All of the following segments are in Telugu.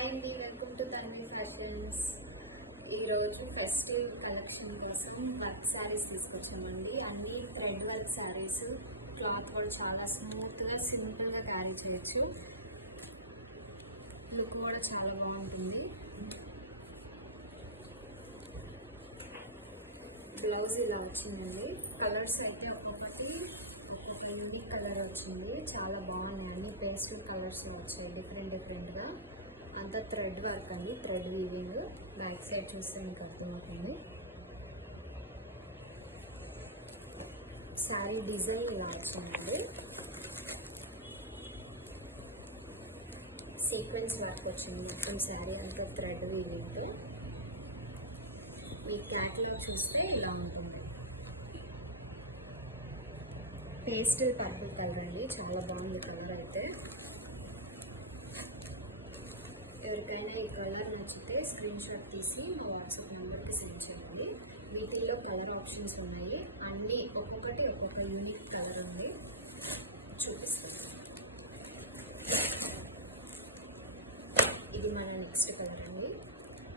హాయ్ అండి, వెల్కమ్ టు తన్వి ఫ్యాషన్స్. ఈరోజు ఫెస్టివ్ కలెక్షన్ కోసం వర్క్ శారీస్ తీసుకొచ్చామండి. అన్ని థ్రెడ్ వర్క్ శారీస్. క్లాత్ కూడా చాలా స్మూత్గా సింపుల్గా క్యారీ చేయొచ్చు. లుక్ కూడా చాలా బాగుంటుంది. బ్లౌజ్ ఇలా వచ్చిందండి. కలర్స్ అయితే ఒక్కొక్క యూనిక్ కలర్ వచ్చింది. చాలా బాగున్నాయి. పేస్టల్ కలర్స్ వచ్చాయి డిఫరెంట్గా. అంతా థ్రెడ్ వర్క్ అండి, థ్రెడ్ వీవింగ్. బ్యాక్ సైడ్ చూస్తే మీకు అర్థమవుతుంది. శారీ డిజైన్ ఇలా వచ్చిందండి. సీక్వెన్స్ వర్క్ వచ్చింది మొత్తం శారీ అంతా థ్రెడ్ వీవింగ్. ఈ క్యాట్లో చూస్తే ఇలా ఉంటుంది. పేస్టల్ పర్పుల్ కలర్ అండి, చాలా బాగుంది కలర్ అయితే. ఎవరికైనా ఈ కలర్ నచ్చితే స్క్రీన్ షాట్ తీసి మా వాట్సాప్ నెంబర్కి సెండ్ చేయండి. వీటిల్లో కలర్ ఆప్షన్స్ ఉన్నాయి. అన్నీ ఒక్కొక్కటి ఒక్కొక్క యూనిక్ కలర్ ఉంది, చూపిస్తాను. ఇది మన నెక్స్ట్ కలర్ అండి.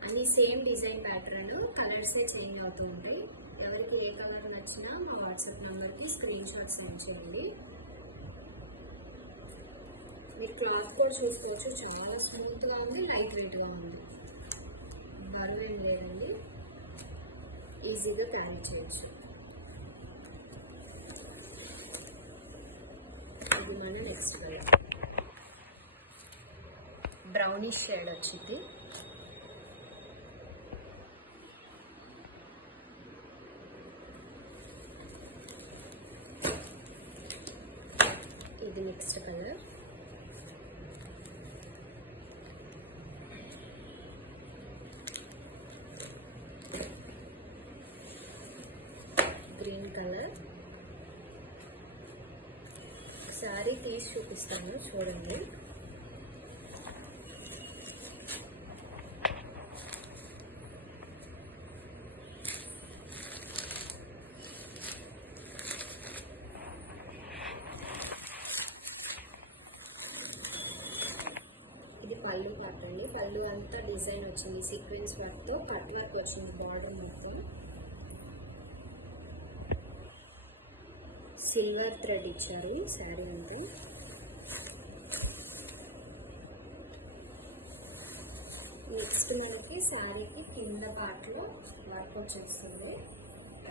అన్ని సేమ్ డిజైన్ ప్యాటర్న్, కలర్సే చేంజ్ అవుతూ ఉంటాయి. ఎవరికి ఏ కలర్ నచ్చినా మా వాట్సాప్ నెంబర్కి స్క్రీన్ షాట్ సెండ్ చేయండి. మీరు క్లాత్ కూడా చూసుకోవచ్చు, చాలా స్మూత్గా ఉంది, లైట్ వెయిట్గా ఉంది. బరువు ఏం లేదండి, ఈజీగా క్యారీ చేయొచ్చు. ఇది మన నెక్స్ట్ కలర్, బ్రౌనిష్ షేడ్ వచ్చింది. ఇది next colour, green colour. Sari తీసి చూపిస్తాను, చూడండి. ఇది పళ్ళు పార్ట్ అండి. పళ్ళు అంతా డిజైన్ వచ్చింది, సీక్వెన్స్ వర్క్తో కట్ వర్క్ వచ్చింది బార్డర్ మొత్తం. సిల్వర్ థ్రెడ్ ఇచ్చారు శారీ అంతా. నెక్స్ట్ మనకి శారీకి కింద పార్ట్లో వర్క్ వచ్చేస్తుంది,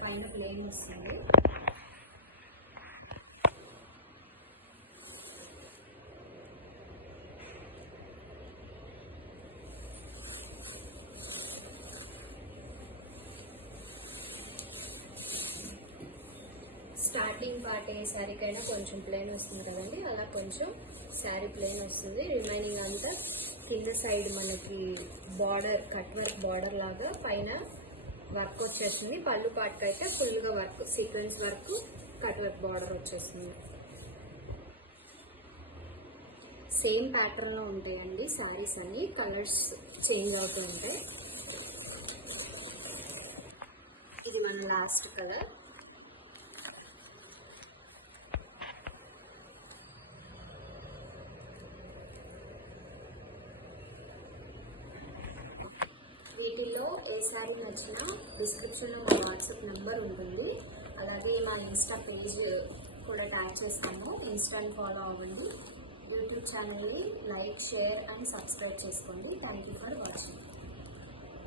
పైన ప్లేన్ వస్తుంది. స్టార్టింగ్ పార్ట్ ఏ శారీకైనా కొంచెం ప్లేన్ వస్తుంది కదండి, అలా కొంచెం శారీ ప్లేన్ వస్తుంది. రిమైనింగ్ అంతా కింద సైడ్ మనకి బార్డర్, కట్ వర్క్ బార్డర్ లాగా పైన వర్క్ వచ్చేస్తుంది. పళ్ళు పార్ట్కి అయితే ఫుల్గా work, sequence work, cut work border వచ్చేస్తుంది. సేమ్ ప్యాటర్న్లో ఉంటాయండి శారీస్ అన్ని, కలర్స్ చేంజ్ అవుతూ ఉంటాయి. ఇది మన లాస్ట్ కలర్. వీటిల్లో ఏ శారీ నచ్చినా డిస్క్రిప్షన్లో మా వాట్సాప్ నెంబర్ ఉంటుంది. అలాగే మా ఇన్స్టా పేజ్ కూడా ట్యాగ్ చేస్తాము, ఇన్స్టాని ఫాలో అవ్వండి. యూట్యూబ్ ఛానల్ని లైక్, షేర్ అండ్ సబ్స్క్రైబ్ చేసుకోండి. Thank you for watching.